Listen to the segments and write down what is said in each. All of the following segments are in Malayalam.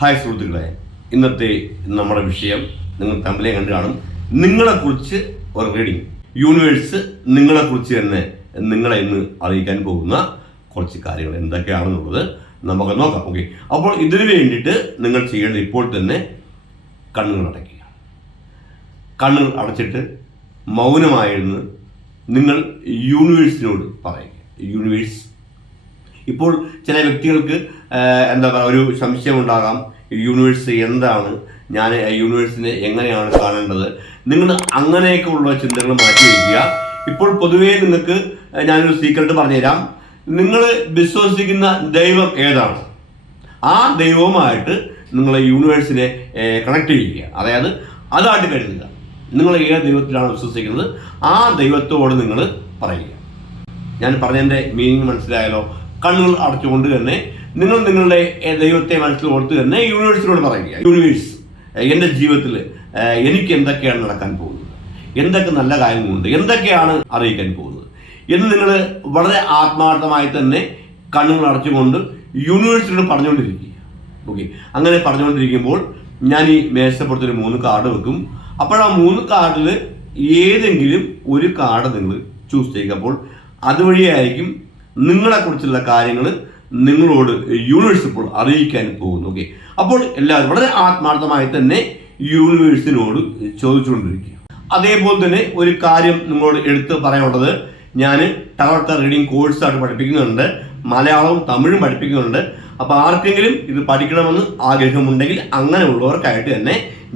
ഹായ് സുഹൃത്തുക്കളെ ഇന്നത്തെ നമ്മുടെ വിഷയം നിങ്ങൾ തമ്മിലെ കണ്ടു കാണും. നിങ്ങളെക്കുറിച്ച് ഒരു റീഡിങ് യൂണിവേഴ്സ് നിങ്ങളെക്കുറിച്ച് തന്നെ നിങ്ങളെ ഇന്ന് അറിയിക്കാൻ പോകുന്ന കുറച്ച് കാര്യങ്ങൾ എന്തൊക്കെയാണെന്നുള്ളത് നമുക്ക് നോക്കാം. ഓക്കെ അപ്പോൾ ഇതിനു വേണ്ടിയിട്ട് നിങ്ങൾ ചെയ്യേണ്ടത് ഇപ്പോൾ തന്നെ കണ്ണുകൾ അടയ്ക്കുക. കണ്ണുകൾ അടച്ചിട്ട് മൗനമായിരുന്നു നിങ്ങൾ യൂണിവേഴ്സിനോട് പറയുക. യൂണിവേഴ്സ് ഇപ്പോൾ ചില വ്യക്തികൾക്ക് എന്താ പറയുക ഒരു സംശയം ഉണ്ടാകാം യൂണിവേഴ്സ് എന്താണ്? ഞാൻ യൂണിവേഴ്സിനെ എങ്ങനെയാണ് കാണേണ്ടത്? നിങ്ങൾ അങ്ങനെയൊക്കെ ഉള്ള ചിന്തകൾ മാറ്റി വയ്ക്കുക. ഇപ്പോൾ പൊതുവേ നിങ്ങൾക്ക് ഞാനൊരു സീക്രട്ട് പറഞ്ഞുതരാം. നിങ്ങൾ വിശ്വസിക്കുന്ന ദൈവം ഏതാണ്? ആ ദൈവവുമായിട്ട് നിങ്ങൾ യൂണിവേഴ്സിനെ കണക്ട് ചെയ്യുക. അതായത് അതായിട്ട് കരുതുക. നിങ്ങൾ ഏത് ദൈവത്തിലാണ് വിശ്വസിക്കുന്നത്? ആ ദൈവത്തോട് നിങ്ങൾ പറയുക. ഞാൻ പറഞ്ഞതിന്റെ മീനിങ് മനസ്സിലായാലോ കണ്ണുകൾ അടച്ചുകൊണ്ട് തന്നെ നിങ്ങൾ നിങ്ങളുടെ ദൈവത്തെ മനസ്സിൽ ഓർത്ത് തന്നെ യൂണിവേഴ്സിനോട് പറയുക. യൂണിവേഴ്സ് എന്റെ ജീവിതത്തിൽ എനിക്ക് എന്തൊക്കെയാണ് നടക്കാൻ പോകുന്നത്? എന്തൊക്കെ നല്ല കാര്യങ്ങളുണ്ട്? എന്തൊക്കെയാണ് അറിയിക്കാൻ പോകുന്നത്? എന്ന് നിങ്ങൾ വളരെ ആത്മാർത്ഥമായി തന്നെ കണ്ണുകൾ അടച്ചുകൊണ്ട് യൂണിവേഴ്സിനോട് പറഞ്ഞുകൊണ്ടിരിക്കുക. ഓക്കെ. അങ്ങനെ പറഞ്ഞുകൊണ്ടിരിക്കുമ്പോൾ ഞാൻ ഈ മേശപ്പുറത്തൊരു മൂന്ന് കാർഡ് വെക്കും. അപ്പോൾ ആ മൂന്ന് കാർഡിൽ ഏതെങ്കിലും ഒരു കാർഡ് നിങ്ങൾ ചൂസ് ചെയ്യുക. അപ്പോൾ അതുവഴിയായിരിക്കും നിങ്ങളെക്കുറിച്ചുള്ള കാര്യങ്ങൾ നിങ്ങളോട് യൂണിവേഴ്സ് ഇപ്പോൾ അറിയിക്കാൻ പോകുന്നു ഓക്കെ അപ്പോൾ എല്ലാവരും വളരെ ആത്മാർത്ഥമായി തന്നെ യൂണിവേഴ്സിനോട് ചോദിച്ചുകൊണ്ടിരിക്കുക. അതേപോലെ തന്നെ ഒരു കാര്യം നിങ്ങളോട് എടുത്ത് പറയാനുള്ളത് ഞാൻ ടവർത്ത റീഡിംഗ് കോഴ്സായിട്ട് പഠിപ്പിക്കുന്നുണ്ട് മലയാളവും തമിഴും പഠിപ്പിക്കുന്നുണ്ട്. അപ്പോൾ ആർക്കെങ്കിലും ഇത് പഠിക്കണമെന്ന് ആഗ്രഹമുണ്ടെങ്കിൽ അങ്ങനെയുള്ളവർക്കായിട്ട് തന്നെ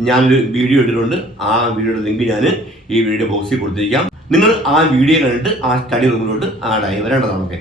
ഞാനൊരു വീഡിയോ ഇട്ടിട്ടുണ്ട്. ആ വീഡിയോയുടെ ലിങ്ക് ഞാൻ ഈ വീഡിയോ ബോക്സിൽ കൊടുത്തിരിക്കാം. നിങ്ങൾ ആ വീഡിയോ കണ്ടിട്ട് ആ സ്റ്റഡി റൂമിലോട്ട് ആഡായി വരേണ്ടതാണ് ഓക്കെ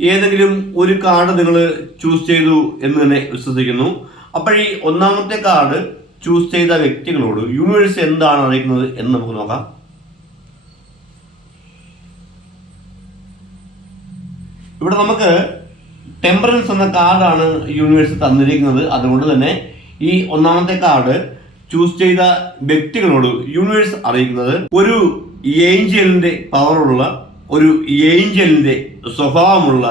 ഏതെങ്കിലും ഒരു കാർഡ് നിങ്ങൾ ചൂസ് ചെയ്തു എന്ന് തന്നെ വിശ്വസിക്കുന്നു. അപ്പോഴീ ഒന്നാമത്തെ കാർഡ് ചൂസ് ചെയ്ത വ്യക്തികളോട് യൂണിവേഴ്സ് എന്താണ് അറിയിക്കുന്നത് എന്ന് നമുക്ക് നോക്കാം. ഇവിടെ നമുക്ക് ടെമ്പറൻസ് എന്ന കാർഡാണ് യൂണിവേഴ്സ് തന്നിരിക്കുന്നത്. അതുകൊണ്ട് തന്നെ ഈ ഒന്നാമത്തെ കാർഡ് ചൂസ് ചെയ്ത വ്യക്തികളോട് യൂണിവേഴ്സ് അറിയിക്കുന്നത് ഒരു ഏഞ്ചലിന്റെ പവറുള്ള ഒരു ഏഞ്ചലിന്റെ സ്വഭാവമുള്ള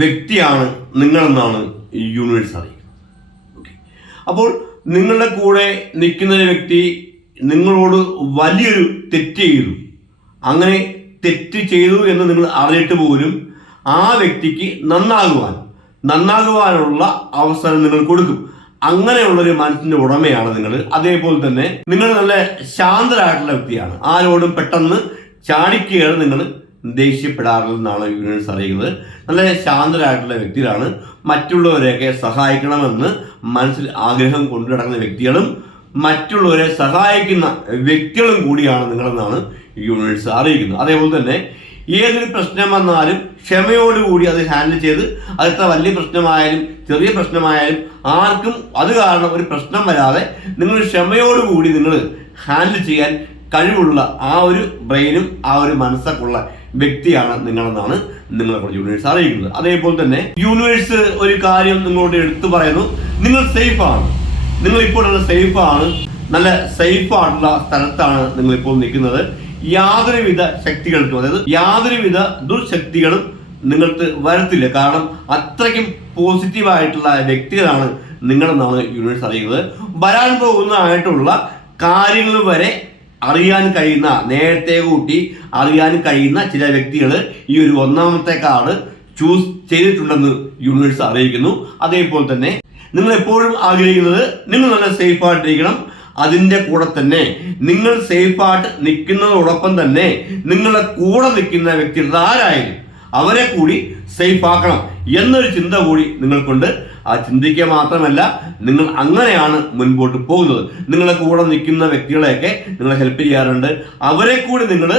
വ്യക്തിയാണ് നിങ്ങളെന്നാണ് യൂണിവേഴ്സ് അറിയിക്കുന്നത്. ഓക്കെ അപ്പോൾ നിങ്ങളുടെ കൂടെ നിൽക്കുന്ന വ്യക്തി നിങ്ങളോട് വലിയൊരു തെറ്റ് ചെയ്തു. അങ്ങനെ തെറ്റ് ചെയ്തു എന്ന് നിങ്ങൾ അറിഞ്ഞിട്ട് പോലും ആ വ്യക്തിക്ക് നന്നാകുവാൻ നന്നാകുവാനുള്ള അവസരം നിങ്ങൾ കൊടുക്കും. അങ്ങനെയുള്ളൊരു മനസ്സിന്റെ ഉടമയാണ് നിങ്ങൾ. അതേപോലെ തന്നെ നിങ്ങൾ നല്ല ശാന്തരായിട്ടുള്ള വ്യക്തിയാണ്. ആരോടും പെട്ടെന്ന് ചാടിക്കുകയാണ് നിങ്ങൾ ദേഷ്യപ്പെടാറില്ലെന്നാണ് യൂണിവേഴ്സ് അറിയുന്നത്. നല്ല ശാന്തരായിട്ടുള്ള വ്യക്തികളാണ്. മറ്റുള്ളവരെയൊക്കെ സഹായിക്കണമെന്ന് മനസ്സിൽ ആഗ്രഹം കൊണ്ടു നടക്കുന്ന വ്യക്തികളും മറ്റുള്ളവരെ സഹായിക്കുന്ന വ്യക്തികളും കൂടിയാണ് നിങ്ങളെന്നാണ് യൂണിവേഴ്സ് അറിയിക്കുന്നത്. അതേപോലെ തന്നെ ഏതൊരു പ്രശ്നം വന്നാലും ക്ഷമയോടുകൂടി അത് ഹാൻഡിൽ ചെയ്ത് അതെത്ര വലിയ പ്രശ്നമായാലും ചെറിയ പ്രശ്നമായാലും ആർക്കും അത് കാരണം ഒരു പ്രശ്നം വരാതെ നിങ്ങൾ ക്ഷമയോടുകൂടി നിങ്ങൾ ഹാൻഡിൽ ചെയ്യാൻ കഴിവുള്ള ആ ഒരു ബ്രെയിനും ആ ഒരു മനസ്സൊക്കെ വ്യക്തിയാണ് നിങ്ങളെന്നാണ് നിങ്ങളെ കുറച്ച് യൂണിവേഴ്സ് അറിയിക്കുന്നത്. അതേപോലെ തന്നെ യൂണിവേഴ്സ് ഒരു കാര്യം നിങ്ങളോട് എടുത്തു പറയുന്നു. നിങ്ങൾ സേഫ് ആണ്. നിങ്ങൾ ഇപ്പോൾ നല്ല ആണ്. നല്ല സേഫ് ആയിട്ടുള്ള സ്ഥലത്താണ് നിങ്ങൾ ഇപ്പോൾ നിൽക്കുന്നത്. യാതൊരുവിധ ശക്തികൾക്കും അതായത് യാതൊരുവിധ ദുർശക്തികളും നിങ്ങൾക്ക് വരത്തില്ല. കാരണം അത്രയ്ക്കും പോസിറ്റീവായിട്ടുള്ള വ്യക്തികളാണ് നിങ്ങളെന്നാണ് യൂണിവേഴ്സ് അറിയുന്നത് വരാൻ പോകുന്നതായിട്ടുള്ള കാര്യങ്ങൾ വരെ അറിയാൻ കഴിയുന്ന നേരത്തെ കൂട്ടി അറിയാൻ കഴിയുന്ന ചില വ്യക്തികൾ ഈ ഒരു ഒന്നാമത്തെ കാർഡ് ചൂസ് ചെയ്തിട്ടുണ്ടെന്ന് യൂണിവേഴ്സ് അറിയിക്കുന്നു. അതേപോലെ തന്നെ നിങ്ങൾ എപ്പോഴും ആഗ്രഹിക്കുന്നത് നിങ്ങൾ നല്ല സേഫ് ആയിട്ടിരിക്കണം. അതിന്റെ കൂടെ തന്നെ നിങ്ങൾ സേഫായിട്ട് നിൽക്കുന്നതോടൊപ്പം തന്നെ നിങ്ങളുടെ കൂടെ നിൽക്കുന്ന വ്യക്തികൾ ആരായാലും അവരെ കൂടി സേഫ് ആക്കണം എന്നൊരു ചിന്ത കൂടി നിങ്ങൾക്കുണ്ട്. ആ ചിന്തിക്കുക മാത്രമല്ല നിങ്ങൾ അങ്ങനെയാണ് മുൻപോട്ട് പോകുന്നത്. നിങ്ങളെ കൂടെ നിൽക്കുന്ന വ്യക്തികളെയൊക്കെ നിങ്ങൾ ഹെൽപ്പ് ചെയ്യാറുണ്ട്. അവരെ കൂടി നിങ്ങൾ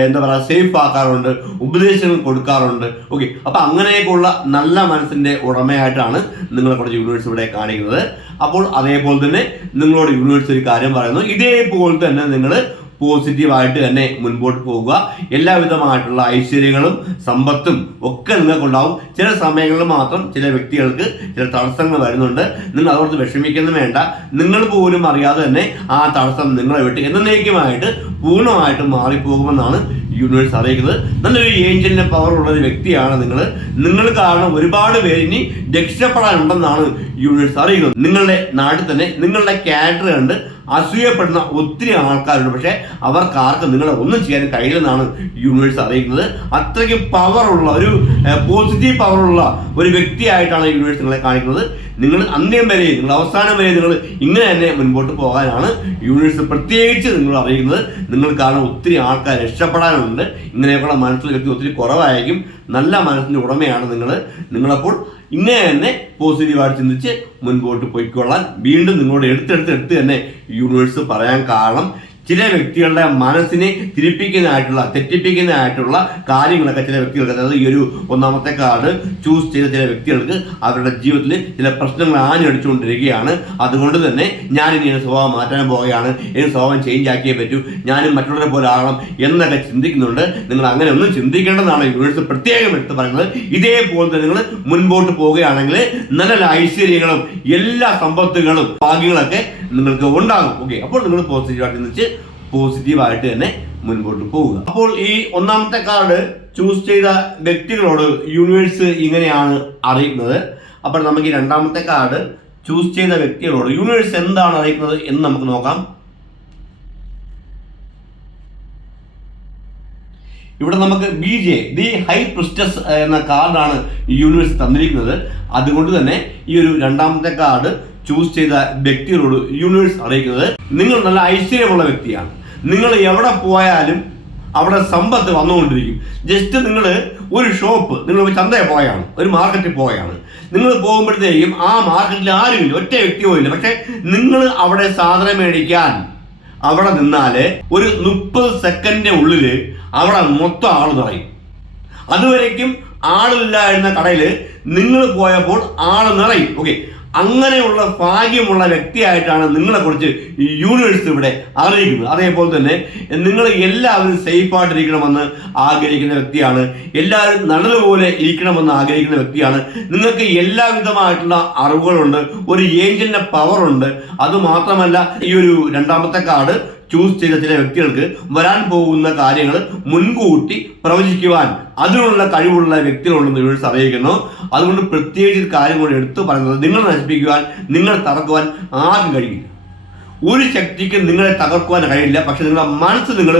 എന്താ പറയുക സേഫ് ആക്കാറുണ്ട് ഉപദേശങ്ങൾ കൊടുക്കാറുണ്ട്. ഓക്കെ അപ്പോൾ അങ്ങനെയൊക്കെയുള്ള നല്ല മനസ്സിന്റെ ഉടമയായിട്ടാണ് നിങ്ങളെ കുറച്ച് യൂണിവേഴ്സ് ഇവിടെ കാണിക്കുന്നത്. അപ്പോൾ അതേപോലെ തന്നെ നിങ്ങളോട് യൂണിവേഴ്സ് ഒരു കാര്യം പറയുന്നു. ഇതേപോലെ തന്നെ നിങ്ങൾ പോസിറ്റീവായിട്ട് തന്നെ മുൻപോട്ട് പോവുക എല്ലാവിധമായിട്ടുള്ള ഐശ്വര്യങ്ങളും സമ്പത്തും ഒക്കെ നിങ്ങൾക്കുണ്ടാവും. ചില സമയങ്ങളിൽ മാത്രം ചില വ്യക്തികൾക്ക് ചില തടസ്സങ്ങൾ വരുന്നുണ്ട്. നിങ്ങൾ അതോർത്ത് വിഷമിക്കുന്നു വേണ്ട. നിങ്ങൾ പോലും അറിയാതെ തന്നെ ആ തടസ്സം നിങ്ങളെ വിട്ട് എന്നേക്കുമായിട്ട് പൂർണമായിട്ട് മാറിപ്പോകുമെന്നാണ് യൂണിവേഴ്സ് അറിയിക്കുന്നത്. നല്ലൊരു ഏഞ്ചലിന്റെ പവർ ഒരു വ്യക്തിയാണ് നിങ്ങൾ. നിങ്ങൾ കാരണം ഒരുപാട് പേര് ഇനി രക്ഷപ്പെടാനുണ്ടെന്നാണ് യൂണിവേഴ്സ് അറിയിക്കുന്നത്. നിങ്ങളുടെ നാട്ടിൽ തന്നെ നിങ്ങളുടെ ക്യാരക്ടർ കണ്ട് അസൂയപ്പെടുന്ന ഒത്തിരി ആൾക്കാരുണ്ട്. പക്ഷേ അവർക്ക് ആർക്കും നിങ്ങളെ ഒന്നും ചെയ്യാൻ കഴിയില്ലെന്നാണ് യൂണിവേഴ്സ് അറിയിക്കുന്നത്. അത്രയ്ക്ക് പവറുള്ള ഒരു പോസിറ്റീവ് പവറുള്ള ഒരു വ്യക്തിയായിട്ടാണ് യൂണിവേഴ്സ് നിങ്ങളെ കാണിക്കുന്നത്. നിങ്ങൾ അന്ത്യം വരെ നിങ്ങൾ അവസാനം വരെ നിങ്ങൾ ഇങ്ങനെ തന്നെ മുൻപോട്ട് പോകാനാണ് യൂണിവേഴ്സ് പ്രത്യേകിച്ച് നിങ്ങൾ അറിയിക്കുന്നത്. നിങ്ങൾ കാരണം ഒത്തിരി ആൾക്കാർ രക്ഷപ്പെടാനുണ്ട്. ഇങ്ങനെയൊക്കെയുള്ള മനസ്സിൽ വ്യക്തി ഒത്തിരി കുറവായിരിക്കും. നല്ല മനസ്സിന്റെ ഉടമയാണ് നിങ്ങൾ. നിങ്ങളപ്പോൾ ഇങ്ങനെ തന്നെ പോസിറ്റീവായിട്ട് ചിന്തിച്ച് മുൻപോട്ട് പോയിക്കൊള്ളാൻ വീണ്ടും നിങ്ങളോട് എടുത്തെടുത്ത് എടുത്ത് തന്നെ യൂണിവേഴ്സ് പറയാൻ കാരണം ചില വ്യക്തികളുടെ മനസ്സിനെ തിരിപ്പിക്കുന്നതായിട്ടുള്ള തെറ്റിപ്പിക്കുന്നതായിട്ടുള്ള കാര്യങ്ങളൊക്കെ ചില വ്യക്തികൾക്ക് അതായത് ഈ ഒരു ഒന്നാമത്തെ കാർഡ് ചൂസ് ചെയ്ത ചില വ്യക്തികൾക്ക് അവരുടെ ജീവിതത്തിൽ ചില പ്രശ്നങ്ങൾ ആഞ്ഞടിച്ചുകൊണ്ടിരിക്കുകയാണ്. അതുകൊണ്ട് തന്നെ ഞാൻ ഇനി എന്റെ സ്വഭാവം മാറ്റാൻ പോവുകയാണ്. എനിക്ക് സ്വഭാവം ചേഞ്ച് ആക്കിയേ പറ്റൂ. ഞാനും മറ്റുള്ളവരെ പോലെ ആകണം എന്നൊക്കെ ചിന്തിക്കുന്നുണ്ട്. നിങ്ങൾ അങ്ങനെ ഒന്നും ചിന്തിക്കേണ്ടതാണ്. യൂണിവേഴ്സ് പ്രത്യേകം എടുത്ത് പറയുന്നത് ഇതേപോലെ തന്നെ നിങ്ങൾ മുൻപോട്ട് പോവുകയാണെങ്കിൽ നല്ല ഐശ്വര്യങ്ങളും എല്ലാ സമ്പത്തുകളും ഭാഗ്യങ്ങളൊക്കെ നിങ്ങൾക്ക് ഉണ്ടാകും ഓക്കെ അപ്പോൾ നിങ്ങൾ പോസിറ്റീവായിട്ട് ചിന്തിച്ച് പോസിറ്റീവായിട്ട് തന്നെ മുൻപോട്ട് പോവുക. അപ്പോൾ ഈ ഒന്നാമത്തെ കാർഡ് ചൂസ് ചെയ്ത വ്യക്തികളോട് യൂണിവേഴ്സ് ഇങ്ങനെയാണ് അറിയുന്നത്. അപ്പോൾ നമുക്ക് ഈ രണ്ടാമത്തെ കാർഡ് ചൂസ് ചെയ്ത വ്യക്തികളോട് യൂണിവേഴ്സ് എന്താണ് അറിയിക്കുന്നത് എന്ന് നമുക്ക് നോക്കാം. ഇവിടെ നമുക്ക് B J the high priestess എന്ന കാർഡാണ് യൂണിവേഴ്സ് തന്നിരിക്കുന്നത്. അതുകൊണ്ട് തന്നെ ഈ ഒരു രണ്ടാമത്തെ കാർഡ് ചൂസ് ചെയ്ത വ്യക്തികളോട് യൂണിവേഴ്സ് അറിയിക്കുന്നത് നിങ്ങൾ നല്ല ഐശ്വര്യമുള്ള വ്യക്തിയാണ്. നിങ്ങൾ എവിടെ പോയാലും അവിടെ സമ്പത്ത് വന്നുകൊണ്ടിരിക്കും. ജസ്റ്റ് നിങ്ങൾ ഒരു ഷോപ്പ് നിങ്ങൾ ചന്തയെ പോയാണ് ഒരു മാർക്കറ്റിൽ പോയാണ്. നിങ്ങൾ പോകുമ്പോഴത്തേക്കും ആ മാർക്കറ്റിൽ ആരുമില്ല ഒറ്റ വ്യക്തി പോയില്ല പക്ഷെ നിങ്ങൾ അവിടെ സാധനം മേടിക്കാൻ അവിടെ നിന്നാൽ ഒരു മുപ്പത് സെക്കൻഡിന്റെ ഉള്ളിൽ അവിടെ മൊത്തം ആൾ നിറയും. അതുവരേക്കും ആളില്ലായിരുന്ന കടയിൽ നിങ്ങൾ പോയപ്പോൾ ആൾ നിറയും. ഓക്കെ അങ്ങനെയുള്ള ഭാഗ്യമുള്ള വ്യക്തിയായിട്ടാണ് നിങ്ങളെ കുറിച്ച് ഈ യൂണിവേഴ്സ് ഇവിടെ അറിയിക്കുന്നത്. അതേപോലെ തന്നെ നിങ്ങൾ എല്ലാവരും സേഫായിട്ടിരിക്കണമെന്ന് ആഗ്രഹിക്കുന്ന വ്യക്തിയാണ്. എല്ലാവരും നല്ലതുപോലെ ഇരിക്കണമെന്ന് ആഗ്രഹിക്കുന്ന വ്യക്തിയാണ്. നിങ്ങൾക്ക് എല്ലാവിധമായിട്ടുള്ള അറിവുകളുണ്ട്. ഒരു ഏഞ്ചലിന്റെ പവറുണ്ട് അതുമാത്രമല്ല ഈ ഒരു രണ്ടാമത്തെ കാർഡ് ചൂസ് ചെയ്ത ചില വ്യക്തികൾക്ക് വരാൻ പോകുന്ന കാര്യങ്ങൾ മുൻകൂട്ടി പ്രവചിക്കുവാൻ അതിനുള്ള കഴിവുള്ള വ്യക്തികളുണ്ടെന്ന് യൂണിവേഴ്സ് അറിയിക്കുന്നു. അതുകൊണ്ട് പ്രത്യേകിച്ച് കാര്യം കൂടി എടുത്തു പറയുന്നത് നിങ്ങൾ നശിപ്പിക്കുവാൻ നിങ്ങൾ തകർക്കുവാൻ ആർക്കും കഴിയില്ല. ഒരു ശക്തിക്ക് നിങ്ങളെ തകർക്കുവാൻ കഴിയില്ല. പക്ഷെ നിങ്ങളുടെ മനസ്സ് നിങ്ങൾ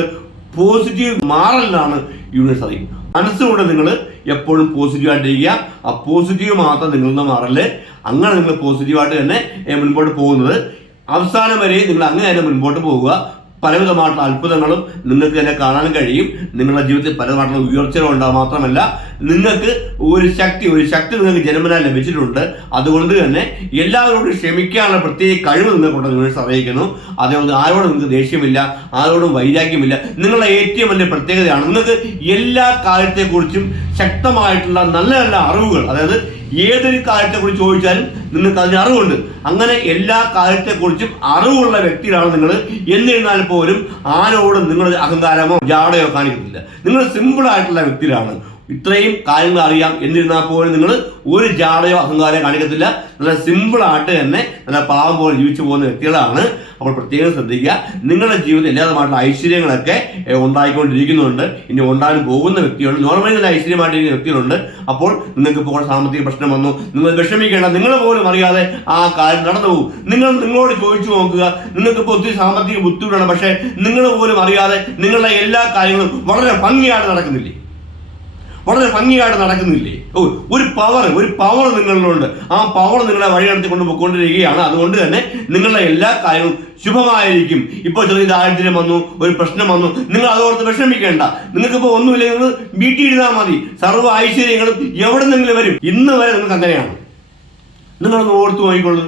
പോസിറ്റീവ് മാറലിനാണ് യൂണിവേഴ്സ് അറിയിക്കുന്നത്. മനസ്സുകൊണ്ട് നിങ്ങൾ എപ്പോഴും പോസിറ്റീവായിട്ടിരിക്കുക ആ പോസിറ്റീവ് മാത്രം നിങ്ങളിൽ മാറൽ. അങ്ങനെ നിങ്ങൾ പോസിറ്റീവായിട്ട് തന്നെ മുൻപോട്ട് പോകുന്നത്. അവസാനം വരെ നിങ്ങൾ അങ്ങനെ തന്നെ മുൻപോട്ട് പോവുക പലവിധമായിട്ടുള്ള അത്ഭുതങ്ങളും നിങ്ങൾക്ക് തന്നെ കാണാൻ കഴിയും. നിങ്ങളുടെ ജീവിതത്തിൽ പലവിധമായിട്ടുള്ള ഉയർച്ചകൾ ഉണ്ടാകും മാത്രമല്ല നിങ്ങൾക്ക് ഒരു ശക്തി ഒരു ശക്തി നിങ്ങൾക്ക് ജന്മനാൽ ലഭിച്ചിട്ടുണ്ട്. അതുകൊണ്ട് തന്നെ എല്ലാവരോടും ക്ഷമിക്കാനുള്ള പ്രത്യേക കഴിവ് നിങ്ങൾക്കുണ്ടെന്ന് യൂണിവേഴ്സ് അറിയിക്കുന്നു. അതേപോലെ ആരോടും നിങ്ങൾക്ക് ദേഷ്യമില്ല ആരോടും വൈരാഗ്യമില്ല. നിങ്ങളുടെ ഏറ്റവും വലിയ പ്രത്യേകതയാണ് നിങ്ങൾക്ക് എല്ലാ കാര്യത്തെക്കുറിച്ചും ശക്തമായിട്ടുള്ള നല്ല നല്ല അറിവുകൾ അതായത് ഏതൊരു കാര്യത്തെക്കുറിച്ച് ചോദിച്ചാലും നിങ്ങൾക്ക് അതിന് അറിവുണ്ട്. അങ്ങനെ എല്ലാ കാര്യത്തെക്കുറിച്ചും അറിവുള്ള വ്യക്തിയാണ് നിങ്ങൾ. എന്നിരുന്നാൽ പോലും ആരോടും നിങ്ങൾ അഹങ്കാരമോ ജാടയോ കാണിക്കത്തില്ല. നിങ്ങൾ സിമ്പിൾ ആയിട്ടുള്ള വ്യക്തിയാണ് ഇത്രയും കാര്യങ്ങൾ അറിയാം. എന്നിരുന്നാൽ പോലും നിങ്ങൾ ഒരു ജാടയോ അഹങ്കാരമോ കാണിക്കത്തില്ല. നല്ല സിമ്പിൾ ആയിട്ട് തന്നെ നല്ല പാവം പോലെ ജീവിച്ചു പോകുന്ന വ്യക്തികളാണ്. അപ്പോൾ പ്രത്യേകം ശ്രദ്ധിക്കുക. നിങ്ങളുടെ ജീവിതത്തിൽ എല്ലാതുമായിട്ടുള്ള ഐശ്വര്യങ്ങളൊക്കെ ഉണ്ടായിക്കൊണ്ടിരിക്കുന്നുണ്ട്. ഇനി ഉണ്ടാകാൻ പോകുന്ന വ്യക്തികളുണ്ട്. നോർമലി നല്ല ഐശ്വര്യമായിട്ടിരിക്കുന്ന വ്യക്തികളുണ്ട്. അപ്പോൾ നിങ്ങൾക്ക് ഇപ്പോൾ സാമ്പത്തിക പ്രശ്നം വന്നു. നിങ്ങൾ വിഷമിക്കേണ്ട. നിങ്ങൾ പോലും അറിയാതെ ആ കാര്യം നടന്നു പോകും. നിങ്ങൾ നിങ്ങളോട് ചോദിച്ചു നോക്കുക. നിങ്ങൾക്ക് ഇപ്പോൾ ഒത്തിരി സാമ്പത്തിക ബുദ്ധിമുട്ടാണ്. പക്ഷേ നിങ്ങൾ പോലും അറിയാതെ നിങ്ങളുടെ എല്ലാ കാര്യങ്ങളും വളരെ ഭംഗിയായിട്ട് നടക്കുന്നില്ലേ? വളരെ ഭംഗിയായിട്ട് നടക്കുന്നില്ലേ? ഓ ഒരു പവർ ഒരു പവർ നിങ്ങളിലുണ്ട്. ആ പവർ നിങ്ങളെ വഴി നടത്തി കൊണ്ട് പോയിക്കൊണ്ടിരിക്കുകയാണ് അതുകൊണ്ട് തന്നെ നിങ്ങളുടെ എല്ലാ കാര്യവും ശുഭമായിരിക്കും. ഇപ്പോൾ ചെറിയ ദാരിദ്ര്യം വന്നു ഒരു പ്രശ്നം വന്നു. നിങ്ങൾ അതോർത്ത് വിഷമിക്കേണ്ട. നിങ്ങൾക്കിപ്പോൾ ഒന്നുമില്ല നിങ്ങൾ വീട്ടിൽ ഇരുന്നാൽ മതി. സർവ ഐശ്വര്യങ്ങളും എവിടെ നിന്നെങ്കിലും വരും. ഇന്ന് വരെ നിങ്ങൾക്ക് അങ്ങനെയാണ്. നിങ്ങളൊന്ന് ഓർത്തു നോക്കിക്കൊള്ളു.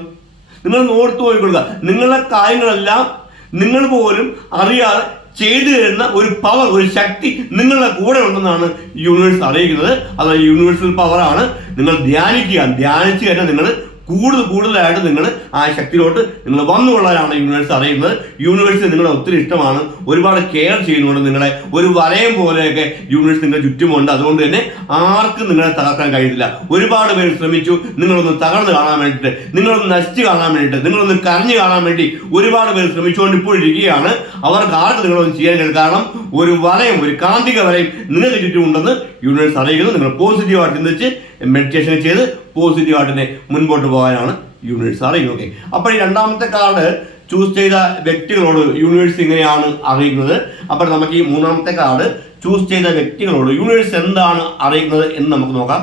നിങ്ങളൊന്ന് ഓർത്തു നോക്കിക്കൊള്ളുക. നിങ്ങളുടെ കാര്യങ്ങളെല്ലാം നിങ്ങൾ പോലും അറിയാതെ ചെയ്തു തരുന്ന ഒരു പവർ ഒരു ശക്തി നിങ്ങളുടെ കൂടെ ഉണ്ടെന്നാണ് യൂണിവേഴ്സ് അറിയിക്കുന്നത്. അത് യൂണിവേഴ്സൽ പവറാണ് നിങ്ങൾ ധ്യാനിക്കുക. ധ്യാനിച്ച് കഴിഞ്ഞാൽ നിങ്ങൾ കൂടുതൽ കൂടുതലായിട്ട് നിങ്ങൾ ആ ശക്തിയിലോട്ട് നിങ്ങൾ വന്നുകൊള്ളാനാണ് യൂണിവേഴ്സ് അറിയുന്നത്. യൂണിവേഴ്സ് നിങ്ങളെ ഒത്തിരി ഇഷ്ടമാണ്. ഒരുപാട് കെയർ ചെയ്യുന്നുണ്ട് നിങ്ങളെ. ഒരു വലയം പോലെയൊക്കെ യൂണിവേഴ്സ് നിങ്ങളുടെ ചുറ്റുമുണ്ട്. അതുകൊണ്ട് തന്നെ ആർക്കും നിങ്ങളെ തകർക്കാൻ കഴിയത്തില്ല ഒരുപാട് പേര് ശ്രമിച്ചു. നിങ്ങളൊന്ന് തകർന്ന് കാണാൻ വേണ്ടിയിട്ട് നിങ്ങളൊന്ന് നശിച്ച് കാണാൻ വേണ്ടിയിട്ട് നിങ്ങളൊന്ന് കരഞ്ഞു കാണാൻ വേണ്ടി ഒരുപാട് പേര് ശ്രമിച്ചുകൊണ്ട് ഇപ്പോൾ ഇരിക്കുകയാണ്. അവർക്ക് ആർക്ക് നിങ്ങളൊന്നും ചെയ്യാൻ കഴിയും? കാരണം ഒരു വലയം ഒരു കാന്തിക വലയം നിങ്ങൾക്ക് ചുറ്റുമുണ്ടെന്ന് യൂണിവേഴ്സ് അറിയിക്കുന്നു നിങ്ങൾ പോസിറ്റീവായിട്ട് ചിന്തിച്ച് മെഡിറ്റേഷൻ ചെയ്ത് പോസിറ്റീവ് ആയിട്ട് മുൻപോട്ട് പോകാനാണ് യൂണിവേഴ്സ് അറിയുന്നത് ഓക്കെ അപ്പോൾ ഈ രണ്ടാമത്തെ കാർഡ് ചൂസ് ചെയ്ത വ്യക്തികളോട് യൂണിവേഴ്സ് ഇങ്ങനെയാണ് അറിയുന്നത് അപ്പോൾ നമുക്ക് ഈ മൂന്നാമത്തെ കാർഡ് ചൂസ് ചെയ്ത വ്യക്തികളോട് യൂണിവേഴ്സ് എന്താണ് അറിയുന്നത് എന്ന് നമുക്ക് നോക്കാം.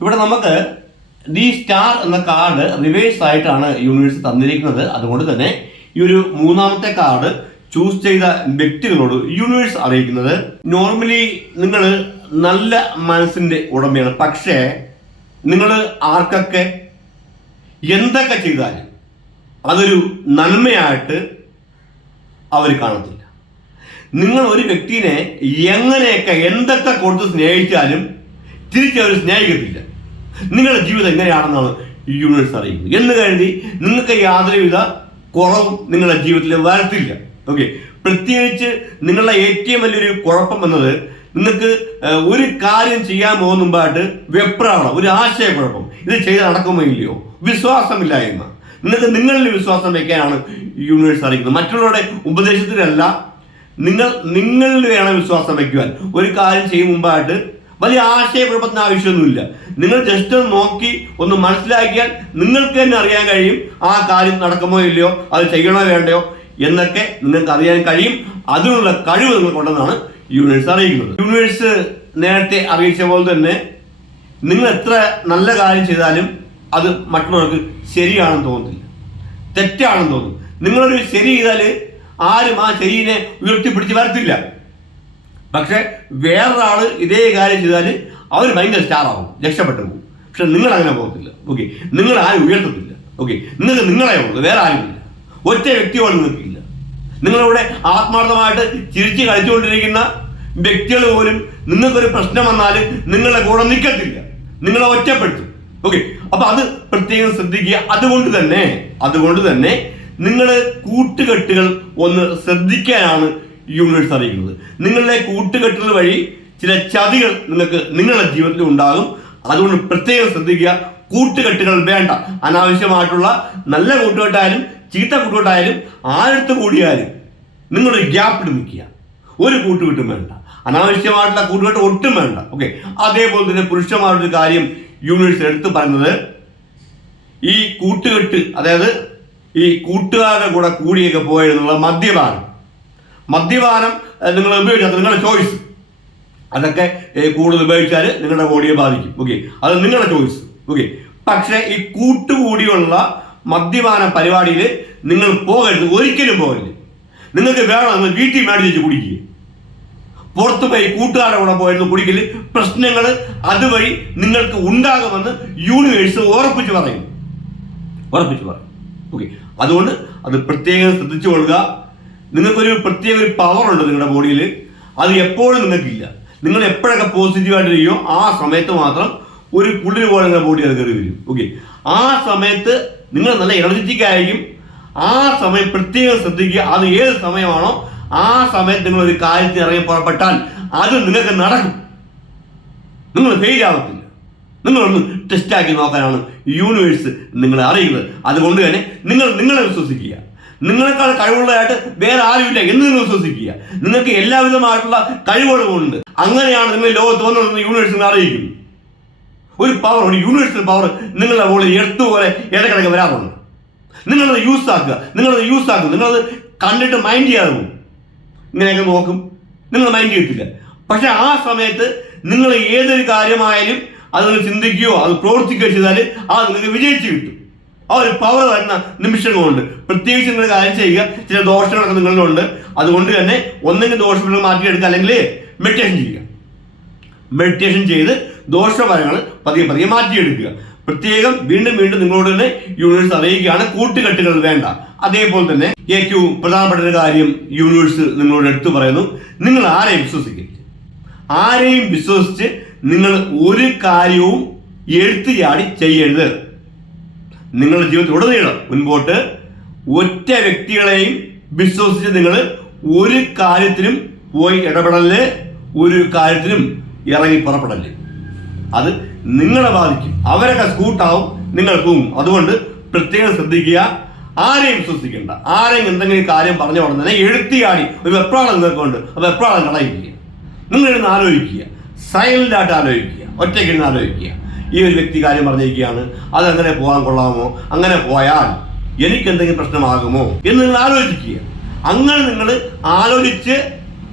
ഇവിടെ നമുക്ക് ദി സ്റ്റാർ എന്ന കാർഡ് റിവേഴ്സ് ആയിട്ടാണ് യൂണിവേഴ്സ് തന്നിരിക്കുന്നത്. അതുകൊണ്ട് തന്നെ ഈ ഒരു മൂന്നാമത്തെ കാർഡ് ചൂസ് ചെയ്ത വ്യക്തികളോട് യൂണിവേഴ്സ് അറിയിക്കുന്നത് നോർമലി നിങ്ങൾ നല്ല മനസ്സിന്റെ ഉടമയാണ്. പക്ഷേ നിങ്ങൾ ആർക്കൊക്കെ എന്തൊക്കെ ചെയ്താലും അതൊരു നന്മയായിട്ട് അവർ കാണത്തില്ല. നിങ്ങൾ ഒരു വ്യക്തിനെ എങ്ങനെയൊക്കെ എന്തൊക്കെ കൊടുത്ത് സ്നേഹിച്ചാലും തിരിച്ചവർ സ്നേഹിക്കത്തില്ല. നിങ്ങളുടെ ജീവിതം എങ്ങനെയാണെന്നാണ് യൂണിവേഴ്സ് അറിയുന്നത്. എന്ന് കരുതി നിങ്ങൾക്ക് യാതൊരുവിധ കുറവും നിങ്ങളുടെ ജീവിതത്തിൽ വരത്തില്ല. ഓക്കെ പ്രത്യേകിച്ച് നിങ്ങളുടെ ഏറ്റവും വലിയൊരു കുഴപ്പം എന്നത് നിങ്ങൾക്ക് ഒരു കാര്യം ചെയ്യാൻ പോകുന്ന മുമ്പായിട്ട് ഒരു ആശയക്കുഴപ്പം. ഇത് ചെയ്ത് നടക്കുമോ ഇല്ലയോ? വിശ്വാസമില്ലായ്മ. നിങ്ങൾക്ക് നിങ്ങളിൽ വിശ്വാസം വയ്ക്കാനാണ് യൂണിവേഴ്സ് അറിയിക്കുന്നത് മറ്റുള്ളവരുടെ ഉപദേശത്തിലല്ല നിങ്ങൾ നിങ്ങളിൽ വേണം വിശ്വാസം വയ്ക്കുവാൻ ഒരു കാര്യം ചെയ്യും മുമ്പായിട്ട് വലിയ ആശയക്കുഴപ്പത്തിന് ആവശ്യമൊന്നുമില്ല. നിങ്ങൾ ജസ്റ്റ് ഒന്ന് നോക്കി ഒന്ന് മനസ്സിലാക്കിയാൽ നിങ്ങൾക്ക് തന്നെ അറിയാൻ കഴിയും ആ കാര്യം നടക്കുമോ ഇല്ലയോ അത് ചെയ്യണോ വേണ്ടയോ എന്നൊക്കെ നിങ്ങൾക്ക് അറിയാൻ കഴിയും. അതിനുള്ള കഴിവ് നിങ്ങൾക്കുണ്ടെന്നാണ് യൂണിവേഴ്സ് അറിയിക്കുന്നത്. യൂണിവേഴ്സ് നേരത്തെ അറിയിച്ച പോലെ തന്നെ നിങ്ങൾ എത്ര നല്ല കാര്യം ചെയ്താലും അത് മറ്റുള്ളവർക്ക് ശരിയാണെന്ന് തോന്നുന്നില്ല. തെറ്റാണെന്ന് തോന്നും. നിങ്ങളൊരു ശരി ചെയ്താൽ ആരും ആ ശരിയെ ഉയർത്തിപ്പിടിച്ച് വരത്തില്ല. പക്ഷെ വേറൊരാൾ ഇതേ കാര്യം ചെയ്താൽ അവർ ഭയങ്കര സ്റ്റാറാവും രക്ഷപ്പെട്ടു പോകും. പക്ഷെ നിങ്ങൾ അങ്ങനെ പോകത്തില്ല. ഓക്കെ നിങ്ങൾ ആരും ഉയർത്തത്തില്ല. ഓക്കെ നിങ്ങൾക്ക് നിങ്ങളെ ഉള്ളൂ. വേറെ ആരുമില്ല. ഒറ്റ വ്യക്തിയോട് നിങ്ങൾക്കില്ല നിങ്ങളിവിടെ ആത്മാർത്ഥമായിട്ട് ചിരിച്ച് കളിച്ചുകൊണ്ടിരിക്കുന്ന വ്യക്തികൾ പോലും നിങ്ങൾക്കൊരു പ്രശ്നം വന്നാൽ നിങ്ങളുടെ കൂടെ നിൽക്കത്തില്ല. നിങ്ങളെ ഒറ്റപ്പെടുത്തും. ഓക്കെ. അപ്പൊ അത് പ്രത്യേകം ശ്രദ്ധിക്കുക. അതുകൊണ്ട് തന്നെ അതുകൊണ്ട് തന്നെ നിങ്ങൾ കൂട്ടുകെട്ടുകൾ ഒന്ന് ശ്രദ്ധിക്കാനാണ് യൂണിവേഴ്സ് അറിയിക്കുന്നത്. നിങ്ങളുടെ കൂട്ടുകെട്ടുകൾ വഴി ചില ചതികൾ നിങ്ങൾക്ക് നിങ്ങളുടെ ജീവിതത്തിൽ ഉണ്ടാകും. അതുകൊണ്ട് പ്രത്യേകം ശ്രദ്ധിക്കുക. കൂട്ടുകെട്ടുകൾ വേണ്ട. അനാവശ്യമായിട്ടുള്ള നല്ല കൂട്ടുകെട്ടായാലും ചീത്ത കൂട്ടുകെട്ടായാലും ആരെടുത്ത് കൂടിയാലും നിങ്ങളൊരു ഗ്യാപ്പിട്ട് നിൽക്കുക. ഒരു കൂട്ടുകെട്ടും വേണ്ട. അനാവശ്യമായിട്ടുള്ള കൂട്ടുകെട്ട് ഒട്ടും വേണ്ട. ഓക്കെ അതേപോലെ തന്നെ പുരുഷന്മാരുടെ ഒരു കാര്യം യൂണിവേഴ്സിൽ എടുത്തു പറയുന്നത് ഈ കൂട്ടുകെട്ട് അതായത് ഈ കൂട്ടുകാരുടെ കൂടെ കൂടിയൊക്കെ പോയെന്നുള്ള മദ്യപാനം. മദ്യപാനം നിങ്ങൾ ഉപയോഗിച്ചാൽ നിങ്ങളുടെ ചോയ്സ് അതൊക്കെ കൂടുതൽ ഉപയോഗിച്ചാൽ നിങ്ങളുടെ ബോഡിയെ ബാധിക്കും. ഓക്കെ അത് നിങ്ങളുടെ ചോയ്സ് ഓക്കെ പക്ഷേ ഈ കൂട്ടുകൂടിയുള്ള മദ്യപാന പരിപാടിയിൽ നിങ്ങൾ പോകരുത് ഒരിക്കലും പോകരുത്. നിങ്ങൾക്ക് വേണം നിങ്ങൾ വീട്ടിൽ മേടിച്ച് കുടിക്കുക? പുറത്തു പോയി കൂട്ടുകാരുടെ കൂടെ പോയിരുന്നു കുടിക്കൽ പ്രശ്നങ്ങൾ അതുവഴി നിങ്ങൾക്ക് ഉണ്ടാകുമെന്ന് യൂണിവേഴ്സ് ഉറപ്പിച്ച് പറയും. ഉറപ്പിച്ച് പറയും. ഓക്കെ അതുകൊണ്ട് അത് പ്രത്യേകം ശ്രദ്ധിച്ചു കൊള്ളുക. നിങ്ങൾക്കൊരു പ്രത്യേക ഒരു പവർ ഉണ്ട് നിങ്ങളുടെ ബോഡിയിൽ അത് എപ്പോഴും നിങ്ങൾക്കില്ല. നിങ്ങൾ എപ്പോഴൊക്കെ പോസിറ്റീവായിട്ടിരിക്കുകയോ ആ സമയത്ത് മാത്രം ഒരു കുളിര് പോലെ ബോഡി അത് കയറി വരും. ഓക്കെ ആ സമയത്ത് നിങ്ങൾ നല്ല എനർജറ്റിക് ആയിരിക്കും. ആ സമയം പ്രത്യേകം ശ്രദ്ധിക്കുക. അത് ഏത് സമയമാണോ ആ സമയത്ത് നിങ്ങൾ ഒരു കാര്യത്തിൽ ഇറങ്ങി പുറപ്പെട്ടാൽ അത് നിങ്ങൾക്ക് നടക്കും. നിങ്ങൾ ഫെയിൽ ആവത്തില്ല. നിങ്ങളൊന്ന് ടെസ്റ്റാക്കി നോക്കാനാണ് യൂണിവേഴ്സ് നിങ്ങളെ അറിയുന്നത്. അതുകൊണ്ട് തന്നെ നിങ്ങൾ നിങ്ങളെ വിശ്വസിക്കുക. നിങ്ങളെക്കാൾ കഴിവുള്ളതായിട്ട് വേറെ ആരുമില്ല എന്ന് നിങ്ങൾ വിശ്വസിക്കുക. നിങ്ങൾക്ക് എല്ലാവിധമായിട്ടുള്ള കഴിവുകളുമുണ്ട്. അങ്ങനെയാണ് നിങ്ങൾ ലോകത്ത് യൂണിവേഴ്സ് നിങ്ങളെ അറിയിക്കുന്നു. ഒരു പവർ ഒരു യൂണിവേഴ്സൽ പവർ നിങ്ങളുടെ മുകളിൽ എടുത്തു പോലെ ഇടക്കിടക്ക് വരാറുണ്ട്. നിങ്ങളത് യൂസ് ആക്കുക നിങ്ങളത് യൂസ് ആക്കുക നിങ്ങളത് കണ്ടിട്ട് മൈൻഡ് ചെയ്യാതെ പോകും. ഇങ്ങനെയൊക്കെ നോക്കും. നിങ്ങൾ മൈൻഡ് ചെയ്യത്തില്ല. പക്ഷെ ആ സമയത്ത് നിങ്ങൾ ഏതൊരു കാര്യമായാലും അത് നിങ്ങൾ ചിന്തിക്കുകയോ അത് പ്രവർത്തിക്കുകയോ ചെയ്താൽ അത് നിങ്ങൾക്ക് വിജയിച്ചു കിട്ടും. ആ ഒരു പവർ വരുന്ന നിമിഷങ്ങളുണ്ട്. പ്രത്യേകിച്ച് നിങ്ങൾ കാര്യം ചെയ്യുക ചില ദോഷങ്ങളൊക്കെ നിങ്ങളിലുണ്ട്. അതുകൊണ്ട് തന്നെ ഒന്നെങ്കിൽ ദോഷങ്ങൾ മാറ്റിയെടുക്കുക അല്ലെങ്കിൽ മെഡിറ്റേഷൻ ചെയ്യുക. മെഡിറ്റേഷൻ ചെയ്ത് ദോഷഫലങ്ങൾ പതിയെ പതിയെ മാറ്റിയെടുക്കുക. പ്രത്യേകം വീണ്ടും വീണ്ടും നിങ്ങളോട് തന്നെ യൂണിവേഴ്സ് അറിയിക്കുകയാണ്. കൂട്ടുകെട്ടുകൾ വേണ്ട. അതേപോലെ തന്നെ ഏറ്റവും പ്രധാനപ്പെട്ട ഒരു കാര്യം യൂണിവേഴ്സ് നിങ്ങളോട് എടുത്തു പറയുന്നു. നിങ്ങൾ ആരെയും വിശ്വസിക്കരുത് ആരെയും വിശ്വസിച്ച് നിങ്ങൾ ഒരു കാര്യവും എഴുത്തു ചാടി ചെയ്യരുത്. നിങ്ങളുടെ ജീവിതത്തിൽ ഉടനീളം മുൻപോട്ട് ഒറ്റ വ്യക്തികളെയും വിശ്വസിച്ച് നിങ്ങൾ ഒരു കാര്യത്തിനും പോയി ഇടപെടൽ ഒരു കാര്യത്തിനും ഇറങ്ങി പുറപ്പെടൽ. അത് നിങ്ങളെ ബാധിക്കും. അവരൊക്കെ സ്കൂട്ടാവും നിങ്ങൾ പോവും അതുകൊണ്ട് പ്രത്യേകം ശ്രദ്ധിക്കുക. ആരെയും വിശ്വസിക്കേണ്ട. ആരെയും എന്തെങ്കിലും കാര്യം പറഞ്ഞ ഉടനെ എഴുത്തിയാടി ഒരു വെപ്രാളം നിങ്ങൾക്കുണ്ട്. ആ വെപ്രാളം കളയിക്കുക നിങ്ങൾ ഇരുന്ന് ആലോചിക്കുക. സൈലന്റ് ആയിട്ട് ആലോചിക്കുക. ഒറ്റയ്ക്ക് ഇരുന്ന് ആലോചിക്കുക. ഈ ഒരു വ്യക്തി കാര്യം പറഞ്ഞിരിക്കുകയാണ്. അതങ്ങനെ പോകാൻ കൊള്ളാമോ? അങ്ങനെ പോയാൽ എനിക്ക് എന്തെങ്കിലും പ്രശ്നമാകുമോ എന്ന് നിങ്ങൾ ആലോചിക്കുക. അങ്ങനെ നിങ്ങൾ ആലോചിച്ച്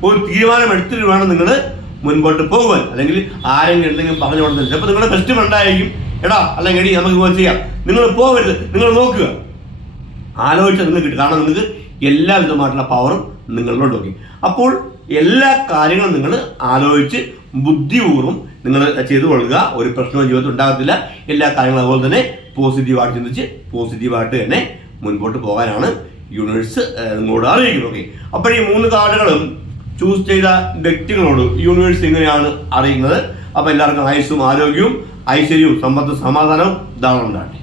ഒരു തീരുമാനം എടുത്തിട്ട് വേണം നിങ്ങൾ മുൻപോട്ട് പോകുവാൻ. അല്ലെങ്കിൽ ആരെങ്കിലും എന്തെങ്കിലും പറഞ്ഞു കൊടുത്തില്ല ചിലപ്പോൾ നിങ്ങളുടെ ബെസ്റ്റ് ഫ്രണ്ടായിരിക്കും എടാ അല്ലെങ്കിൽ എടി നമുക്ക് ഇങ്ങനെ ചെയ്യാം. നിങ്ങൾ പോകരുത് നിങ്ങൾ നോക്കുക. ആലോചിച്ച് നിങ്ങൾക്ക് കിട്ടും. കാരണം നിങ്ങൾക്ക് എല്ലാ വിധമായിട്ടുള്ള പവറും നിങ്ങളിലോട്ട് നോക്കി. അപ്പോൾ എല്ലാ കാര്യങ്ങളും നിങ്ങൾ ആലോചിച്ച് ബുദ്ധിപൂർവം നിങ്ങൾ ചെയ്തു കൊള്ളുക. ഒരു പ്രശ്നവും ജീവിതത്തിൽ ഉണ്ടാകത്തില്ല. എല്ലാ കാര്യങ്ങളും അതുപോലെ തന്നെ പോസിറ്റീവായിട്ട് ചിന്തിച്ച് പോസിറ്റീവായിട്ട് തന്നെ മുൻപോട്ട് പോകാനാണ് യൂണിവേഴ്സ് നിങ്ങളോട് അറിയിക്കുന്നത്. ഓക്കെ അപ്പോൾ ഈ മൂന്ന് കാർഡുകളും ചൂസ് ചെയ്ത വ്യക്തികളോട് യൂണിവേഴ്സ് എങ്ങനെയാണ് അറിയുന്നത്? അപ്പോൾ എല്ലാവർക്കും ആയുസ്സും ആരോഗ്യവും ഐശ്വര്യവും സമ്പത്തും സമാധാനവും ഇതാണ് ഉണ്ടാകട്ടെ.